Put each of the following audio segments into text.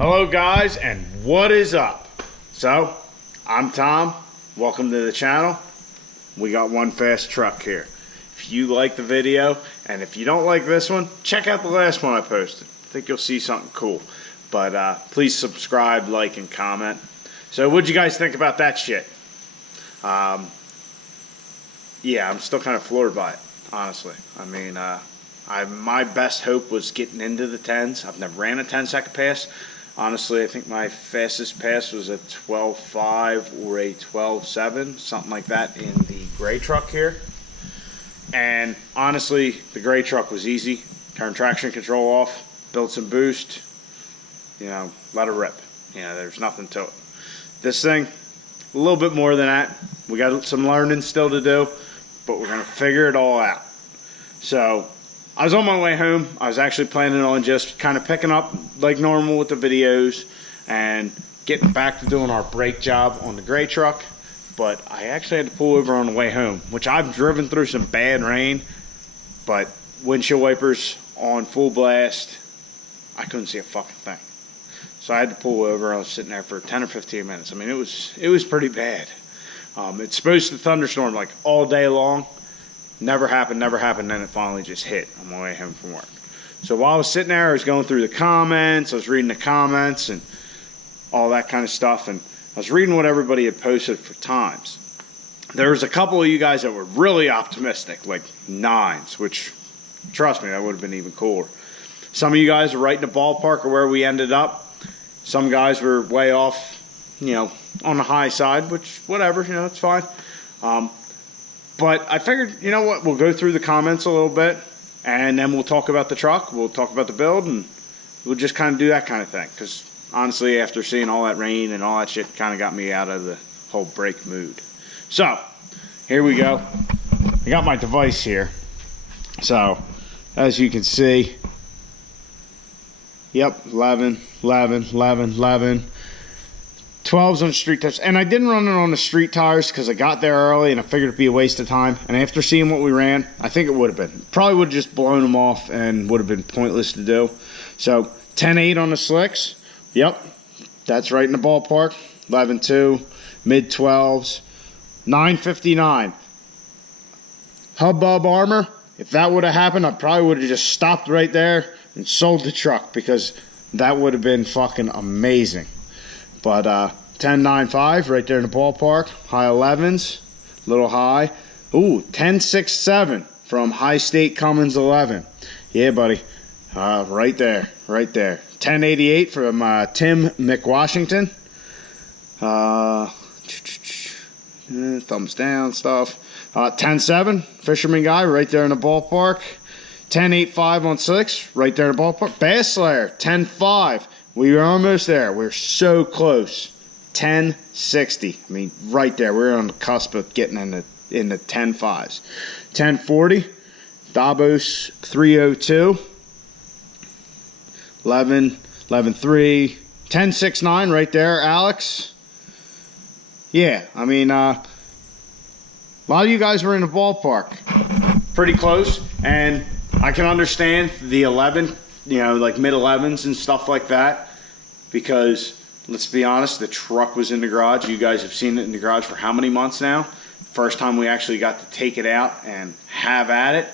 Hello guys, and what is up? So, I'm Tom. Welcome to the channel. We got one fast truck here. If you like the video, and if you don't like this one, check out the last one I posted. I think you'll see something cool. But please subscribe, like, and comment. So what'd you guys think about that shit? Yeah, I'm still kind of floored by it, honestly. I mean, my best hope was getting into the 10s. I've never ran a 10-second pass. Honestly, I think my fastest pass was a 12.5 or a 12.7, something like that in the gray truck here. And honestly, the gray truck was easy. Turn traction control off, build some boost, you know, let it rip. You know, there's nothing to it. This thing, a little bit more than that. We got some learning still to do, but we're going to figure it all out. So, I was on my way home. I was actually planning on just kind of picking up like normal with the videos and getting back to doing our brake job on the gray truck. But I actually had to pull over on the way home, which I've driven through some bad rain, but windshield wipers on full blast, I couldn't see a fucking thing. So I had to pull over. I was sitting there for 10 or 15 minutes. I mean, it was pretty bad. It's supposed to thunderstorm like all day long. Never happened, then it finally just hit on my way home from work. So while I was sitting there, I was going through the comments, I was reading the comments and all that kind of stuff, and I was reading what everybody had posted for times. There was a couple of you guys that were really optimistic, like 9s, which, trust me, that would have been even cooler. Some of you guys are right in the ballpark of where we ended up. Some guys were way off, you know, on the high side, which, whatever, you know, it's fine. But I figured, you know what, we'll go through the comments a little bit, and then we'll talk about the truck, we'll talk about the build, and we'll just kind of do that kind of thing. Because, honestly, after seeing all that rain and all that shit, kind of got me out of the whole brake mood. So, here we go. I got my device here. So, as you can see, yep, 11, 11, 11, 11. 12s on street tires, and I didn't run it on the street tires because I got there early and I figured it'd be a waste of time. And after seeing what we ran, I think it would have been. Probably would have just blown them off and would have been pointless to do. So 10.8 on the slicks. Yep, that's right in the ballpark. 11.2, mid 12s, 9.59. Hubbub armor. If that would have happened, I probably would have just stopped right there and sold the truck because that would have been fucking amazing. But 10.95 right there in the ballpark. High 11s, little high. Ooh, 10.67 from High State Cummins 11. Yeah, buddy. Right there, right there. 10.88 from Tim McWashington. Thumbs down stuff. 10.7, Fisherman Guy right there in the ballpark. 10.85 on slicks, right there in the ballpark. Bass Slayer, 10.5. We were almost there. We're so close. 10.60. I mean, right there. We're on the cusp of getting in the 10.5s. 10.40. Davos 302. 11. 11.3. 10.69 right there, Alex. Yeah, I mean, a lot of you guys were in the ballpark. Pretty close. And I can understand the 11, you know, like mid-11s and stuff like that, because let's be honest, the truck was in the garage. You guys have seen it in the garage for how many months now? First time we actually got to take it out and have at it.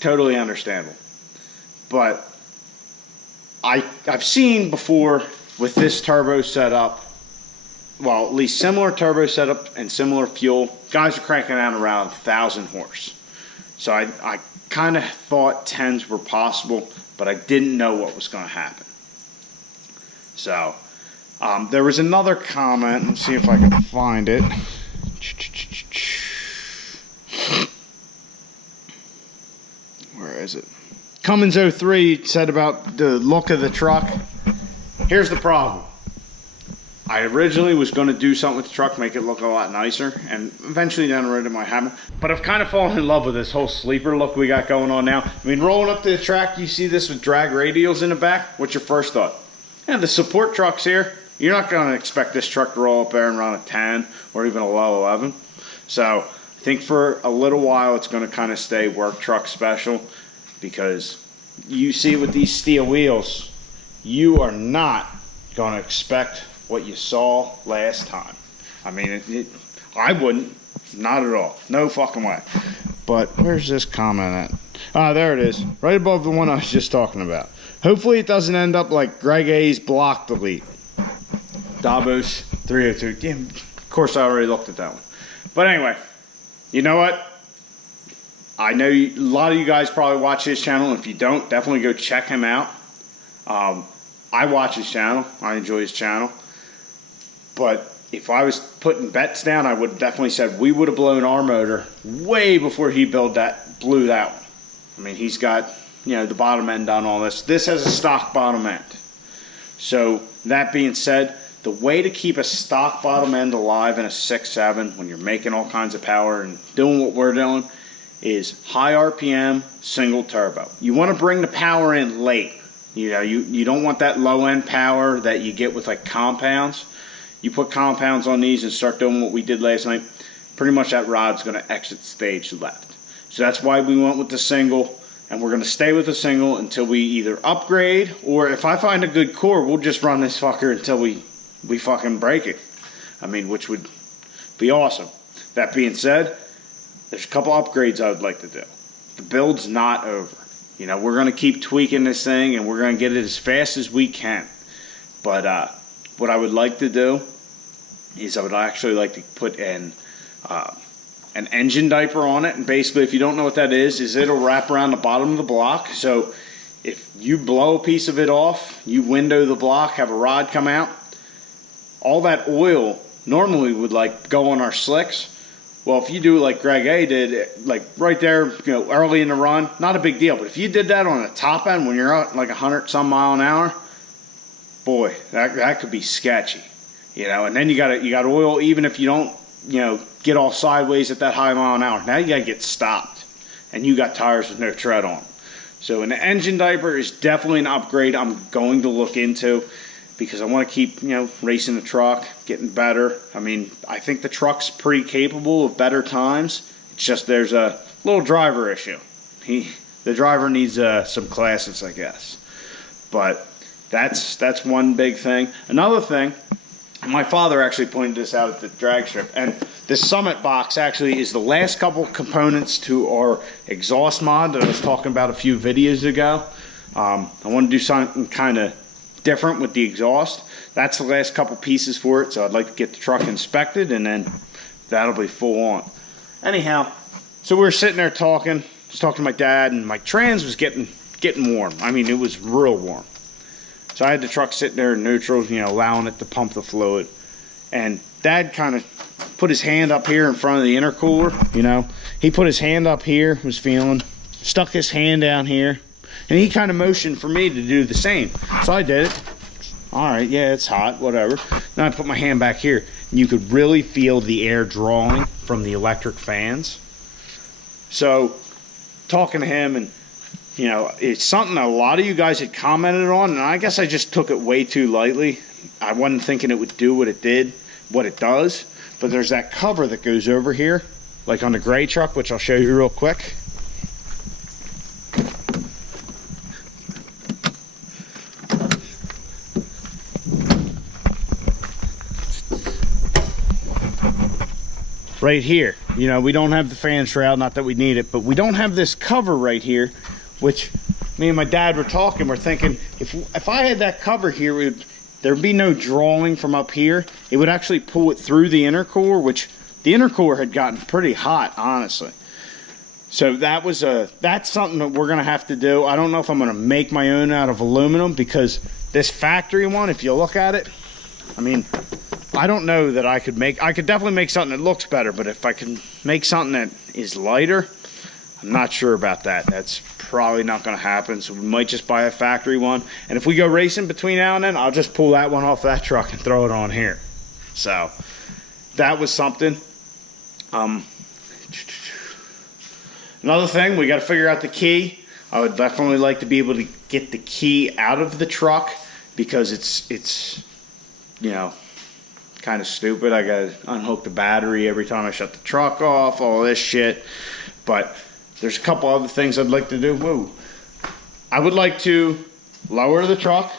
Totally understandable. But I've seen before with this turbo setup, well, at least similar turbo setup and similar fuel, guys are cranking out around 1,000 horse. So I kind of thought 10s were possible, but I didn't know what was going to happen. So, there was another comment. Let's see if I can find it. Where is it? Cummins 03 said about the look of the truck. Here's the problem. I originally was going to do something with the truck, make it look a lot nicer, and eventually down the road it might happen. But I've kind of fallen in love with this whole sleeper look we got going on now. I mean, rolling up to the track, you see this with drag radials in the back. What's your first thought? Yeah, the support truck's here. You're not going to expect this truck to roll up there and run a 10 or even a low 11. So I think for a little while it's going to kind of stay work truck special, because you see with these steel wheels, you are not going to expect what you saw last time. I mean, I wouldn't. Not at all. No fucking way. But where's this comment at? Ah, there it is. Right above the one I was just talking about. Hopefully it doesn't end up like Greg A's block delete. Davos 302. Yeah, of course I already looked at that one. But anyway, you know what? I know a lot of you guys probably watch his channel. If you don't, definitely go check him out. I watch his channel. I enjoy his channel. But if I was putting bets down, I would definitely said we would have blown our motor way before he blew that one. I mean, he's got, you know, the bottom end on all this. This has a stock bottom end. So that being said, the way to keep a stock bottom end alive in a 6.7 when you're making all kinds of power and doing what we're doing is high RPM, single turbo. You want to bring the power in late. You know, you don't want that low end power that you get with like compounds. You put compounds on these and start doing what we did last night, pretty much that rod's going to exit stage left. So that's why we went with the single, and we're going to stay with the single until we either upgrade, or if I find a good core, we'll just run this fucker until we fucking break it. I mean, which would be awesome. That being said, there's a couple upgrades I would like to do. The build's not over. You know, we're going to keep tweaking this thing, and we're going to get it as fast as we can. But what I would like to do is I would actually like to put in an engine diaper on it. And basically, if you don't know what that is it'll wrap around the bottom of the block. So if you blow a piece of it off, you window the block, have a rod come out, all that oil normally would like go on our slicks. Well, if you do like Greg A did, like right there, you know, early in the run, not a big deal. But if you did that on the top end when you're out like 100 some mile an hour, boy, that could be sketchy, you know. And then you got oil, even if you don't, you know, get all sideways at that high mile an hour. Now you got to get stopped, and you got tires with no tread on. So an engine diaper is definitely an upgrade I'm going to look into, because I want to keep, you know, racing the truck, getting better. I mean, I think the truck's pretty capable of better times. It's just there's a little driver issue. The driver needs some classes, I guess. But that's one big thing. Another thing, my father actually pointed this out at the drag strip, and this Summit box actually is the last couple components to our exhaust mod that I was talking about a few videos ago. I want to do something kind of different with the exhaust. That's the last couple pieces for it, so I'd like to get the truck inspected, and then that'll be full on. Anyhow, so we were sitting there talking. I was talking to my dad, and my trans was getting warm. I mean, it was real warm. So I had the truck sitting there in neutral, you know, allowing it to pump the fluid. And Dad kind of put his hand up here in front of the intercooler, you know. He put his hand up here, was feeling, stuck his hand down here, and he kind of motioned for me to do the same. So I did it. All right, yeah, it's hot, whatever. Then I put my hand back here, and you could really feel the air drawing from the electric fans. So talking to him, and you know, it's something a lot of you guys had commented on, and I guess I just took it way too lightly. I wasn't thinking it would do what it did, what it does. But there's that cover that goes over here, like on the gray truck, which I'll show you real quick. Right here, you know, we don't have the fan shroud, not that we need it, but we don't have this cover right here, which me and my dad were talking. We're thinking if I had that cover here, there'd be no drawing from up here. It would actually pull it through the intercooler, which the intercooler had gotten pretty hot, honestly. So that's something that we're gonna have to do. I don't know if I'm gonna make my own out of aluminum, because this factory one, if you look at it, I mean, I don't know that I could definitely make something that looks better, but if I can make something that is lighter, I'm not sure about that. That's probably not going to happen, so we might just buy a factory one. And if we go racing between now and then, I'll just pull that one off that truck and throw it on here. So that was something. Another thing, we got to figure out the key. I would definitely like to be able to get the key out of the truck, because it's you know, kind of stupid. I gotta unhook the battery every time I shut the truck off, all this shit. But there's a couple other things I'd like to do. Whoa. I would like to lower the truck.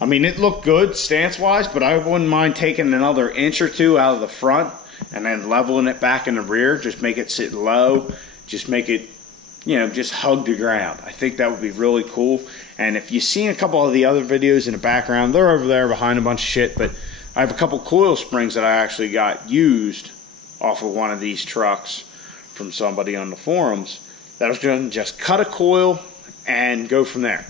I mean, it looked good stance-wise, but I wouldn't mind taking another inch or two out of the front and then leveling it back in the rear. Just make it sit low. Just make it, you know, just hug the ground. I think that would be really cool. And if you've seen a couple of the other videos in the background, they're over there behind a bunch of shit, but I have a couple coil springs that I actually got used off of one of these trucks from somebody on the forums that I was going to just cut a coil and go from there.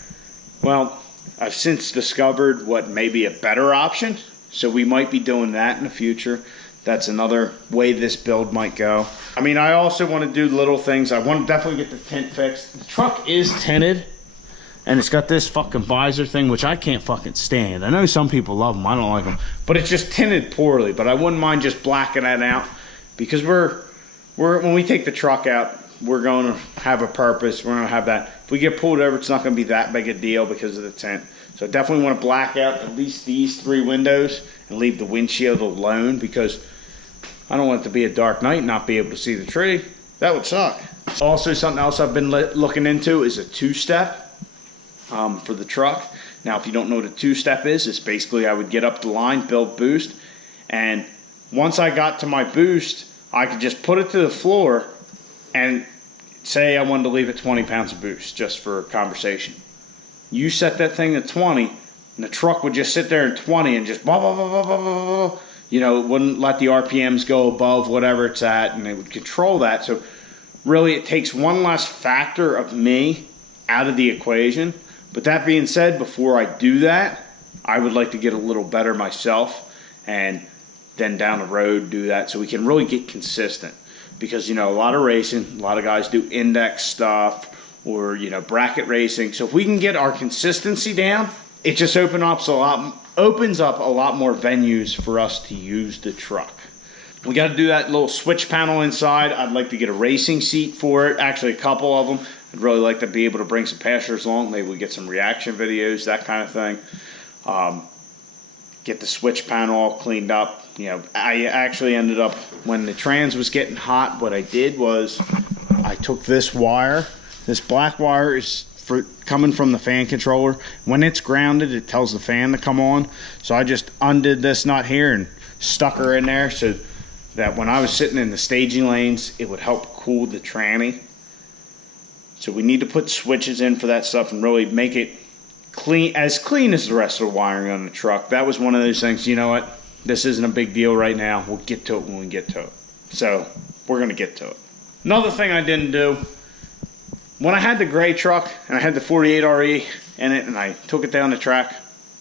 Well, I've since discovered what may be a better option, so we might be doing that in the future. That's another way this build might go. I mean, I also want to do little things. I want to definitely get the tint fixed. The truck is tinted, and it's got this fucking visor thing, which I can't fucking stand. I know some people love them. I don't like them. But it's just tinted poorly. But I wouldn't mind just blacking that out, because when we take the truck out, we're going to have a purpose. We're going to have that. If we get pulled over, it's not going to be that big a deal because of the tint. So I definitely want to black out at least these 3 windows and leave the windshield alone, because I don't want it to be a dark night and not be able to see the tree. That would suck. Also, something else I've been looking into is a 2-step for the truck. Now, if you don't know what a 2-step is, it's basically I would get up the line, build boost, and once I got to my boost, I could just put it to the floor and say I wanted to leave it 20 pounds of boost, just for conversation. You set that thing to 20, and the truck would just sit there at 20 and just blah, blah, blah, blah, blah, blah, blah. You know, it wouldn't let the RPMs go above whatever it's at, and it would control that. So really, it takes one less factor of me out of the equation. But that being said, before I do that, I would like to get a little better myself, and then down the road do that so we can really get consistent. Because, you know, a lot of racing, a lot of guys do index stuff or, you know, bracket racing. So if we can get our consistency down, it just opens up a lot more venues for us to use the truck. We got to do that little switch panel inside. I'd like to get a racing seat for it, actually a couple of them. I'd really like to be able to bring some passengers along. Maybe we get some reaction videos, that kind of thing. Get the switch panel all cleaned up. You know, I actually ended up, when the trans was getting hot, what I did was I took this wire. This black wire is coming from the fan controller. When it's grounded, it tells the fan to come on. So I just undid this nut here and stuck her in there so that when I was sitting in the staging lanes, it would help cool the tranny. So we need to put switches in for that stuff and really make it clean as the rest of the wiring on the truck. That was one of those things, you know what? This isn't a big deal right now. We'll get to it when we get to it. So we're going to get to it. Another thing I didn't do, when I had the gray truck and I had the 48 RE in it and I took it down the track,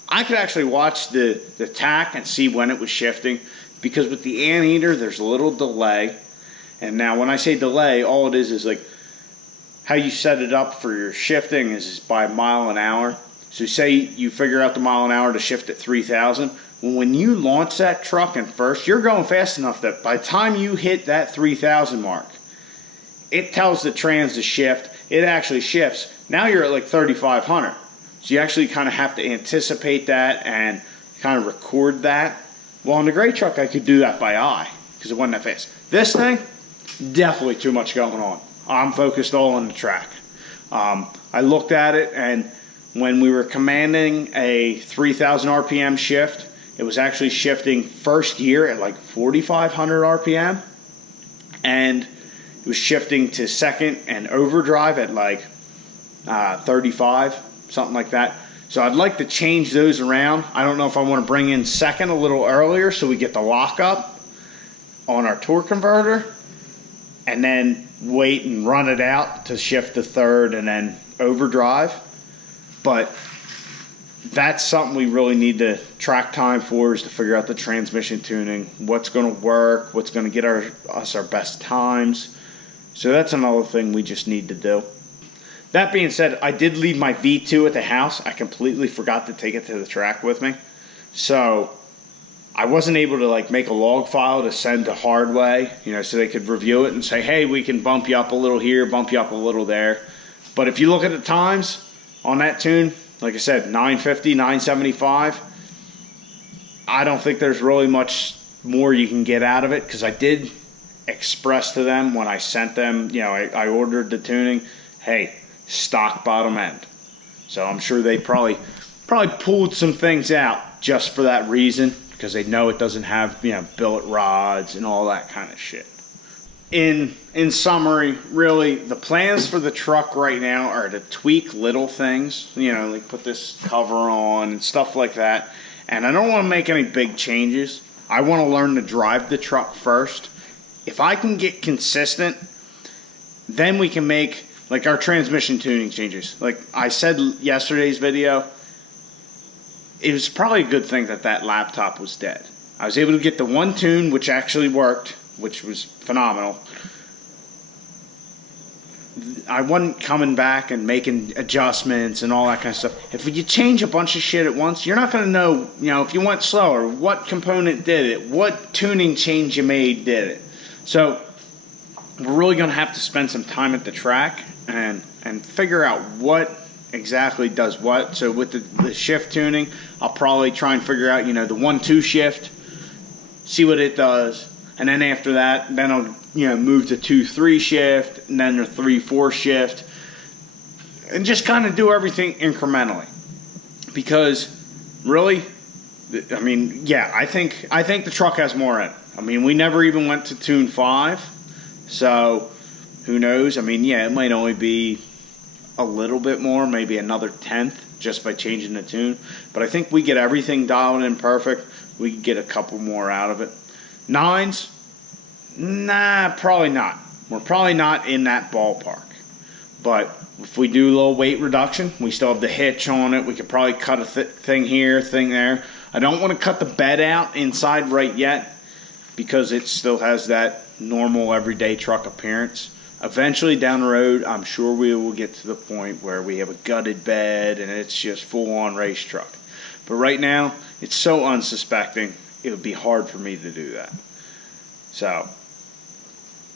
I could actually watch the tack and see when it was shifting, because with the anteater there's a little delay. And now when I say delay, all it is like how you set it up for your shifting is by mile an hour. So say you figure out the mile an hour to shift at 3,000. When you launch that truck in first, you're going fast enough that by the time you hit that 3,000 mark, it tells the trans to shift. It actually shifts. Now you're at like 3,500. So you actually kind of have to anticipate that and kind of record that. Well, on the gray truck, I could do that by eye because it wasn't that fast. This thing, definitely too much going on. I'm focused all on the track. I looked at it, and when we were commanding a 3,000 RPM shift, it was actually shifting first gear at like 4,500 RPM, and it was shifting to second and overdrive at like 35, something like that. So I'd like to change those around. I don't know if I want to bring in second a little earlier so we get the lockup on our torque converter, and then wait and run it out to shift to third and then overdrive. But that's something we really need to track time for, is to figure out the transmission tuning, what's going to work, what's going to get us our best times. So that's another thing we just need to do. That being said, I did leave my V2 at the house. I completely forgot to take it to the track with me. So I wasn't able to like make a log file to send to Hardway, you know, so they could review it and say, hey, we can bump you up a little here, bump you up a little there. But if you look at the times on that tune, like I said, 950, 975, I don't think there's really much more you can get out of it, because I did express to them when I sent them, you know, I ordered the tuning, hey, stock bottom end. So I'm sure they probably probably pulled some things out just for that reason, because they know it doesn't have, you know, billet rods and all that kind of shit. In summary, really, the plans for the truck right now are to tweak little things, you know, like put this cover on and stuff like that. And I don't want to make any big changes. I want to learn to drive the truck first. If I can get consistent, then we can make, like, our transmission tuning changes. Like I said yesterday's video, it was probably a good thing that that laptop was dead. I was able to get the one tune, which actually worked, which was phenomenal. I wasn't coming back and making adjustments and all that kind of stuff. If you change a bunch of shit at once, you're not going to know, you know, if you went slower, what component did it, what tuning change you made did it. So we're really going to have to spend some time at the track and figure out what exactly does what. So with the shift tuning, I'll probably try and figure out, you know, the 1-2 shift, see what it does. And then after that, then I'll, you know, move to 2-3 shift, and then the 3-4 shift, and just kind of do everything incrementally. Because really, I mean, yeah, I think the truck has more in it. I mean, we never even went to tune 5, so who knows? I mean, yeah, it might only be a little bit more, maybe another 1/10 just by changing the tune. But I think we get everything dialed in perfect. We could get a couple more out of it. 9s? Nah, probably not. We're probably not in that ballpark. But if we do a little weight reduction, we still have the hitch on it. We could probably cut a thing here, thing there. I don't want to cut the bed out inside right yet because it still has that normal everyday truck appearance. Eventually down the road, I'm sure we will get to the point where we have a gutted bed and it's just full-on race truck. But right now, it's so unsuspecting, it would be hard for me to do that. So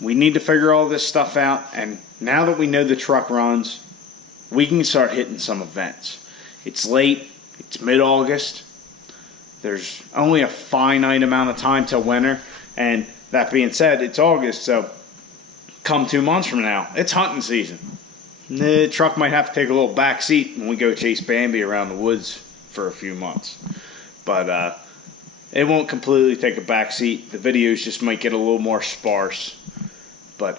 we need to figure all this stuff out, and now that we know the truck runs, we can start hitting some events. It's late, it's mid-August, there's only a finite amount of time till winter, and that being said, it's August, so come 2 months from now, it's hunting season. The truck might have to take a little back seat when we go chase Bambi around the woods for a few months. But it won't completely take a back seat. The videos just might get a little more sparse.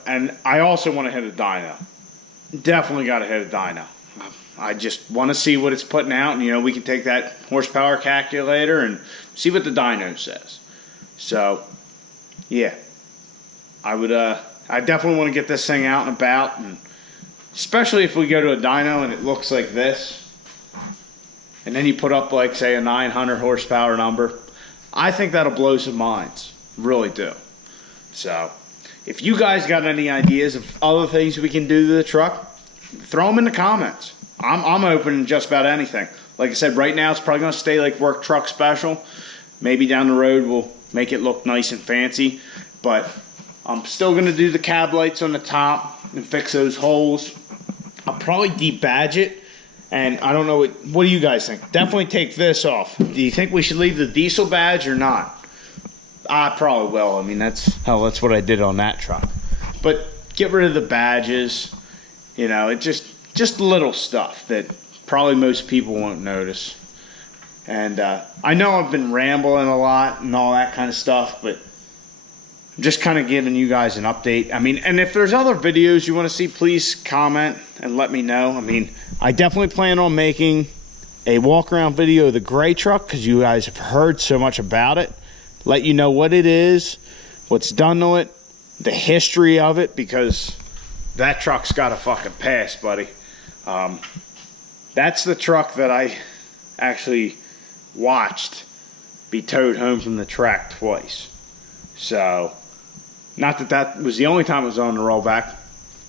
And I also want to hit a dyno. Definitely got to hit a dyno. I just want to see what it's putting out, and you know, we can take that horsepower calculator and see what the dyno says. So, yeah, I definitely want to get this thing out and about, and especially if we go to a dyno and it looks like this, and then you put up, like, say, a 900 horsepower number. I think that'll blow some minds. Really do. So, if you guys got any ideas of other things we can do to the truck, throw them in the comments. I'm open to just about anything. Like I said, right now it's probably going to stay like work truck special. Maybe down the road we'll make it look nice and fancy. But I'm still going to do the cab lights on the top and fix those holes. I'll probably debadge it. And I don't know, what do you guys think? Definitely take this off. Do you think we should leave the diesel badge or not? I probably will. I mean, that's what I did on that truck. But get rid of the badges. You know, it just little stuff that probably most people won't notice. And I know I've been rambling a lot and all that kind of stuff, but I'm just kind of giving you guys an update. I mean, and if there's other videos you want to see, please comment and let me know. I mean, I definitely plan on making a walk-around video of the gray truck because you guys have heard so much about it. Let you know what it is, what's done to it, the history of it, because that truck's got a fucking past, buddy. That's the truck that I actually watched be towed home from the track twice. So, not that that was the only time it was on the rollback.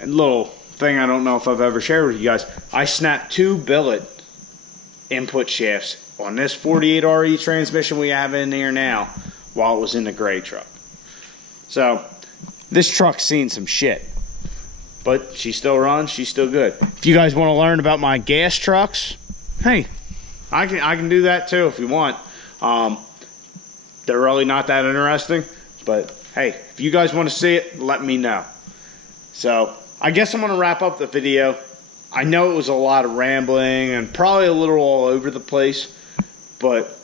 And little thing I don't know if I've ever shared with you guys, I snapped 2 billet input shafts on this 48RE transmission we have in here now while it was in the gray truck. So, this truck's seen some shit. But she still runs, she's still good. If you guys want to learn about my gas trucks, hey, I can do that too if you want. They're really not that interesting, but hey, if you guys want to see it, let me know. So, I guess I'm going to wrap up the video. I know it was a lot of rambling and probably a little all over the place, but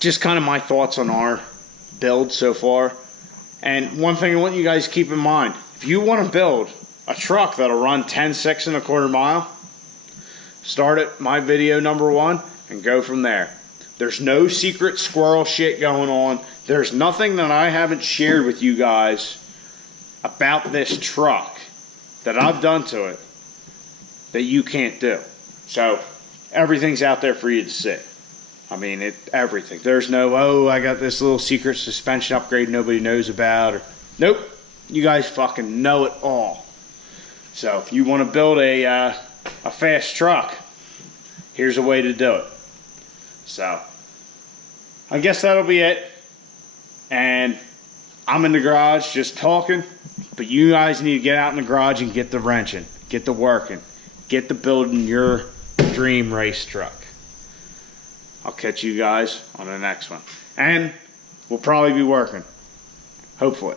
just kind of my thoughts on our build so far. And one thing I want you guys to keep in mind, if you want to build a truck that'll run 10.6 1/4 mile, start at my video number 1 and go from there. There's no secret squirrel shit going on. There's nothing that I haven't shared with you guys about this truck that I've done to it that you can't do. So everything's out there for you to see. I mean, everything. There's no, oh, I got this little secret suspension upgrade nobody knows about. Or, nope. You guys fucking know it all. So if you want to build a fast truck, here's a way to do it. So I guess that'll be it. And I'm in the garage just talking, but you guys need to get out in the garage and get the wrenching, get the working, get the building your dream race truck. I'll catch you guys on the next one. And we'll probably be working. Hopefully.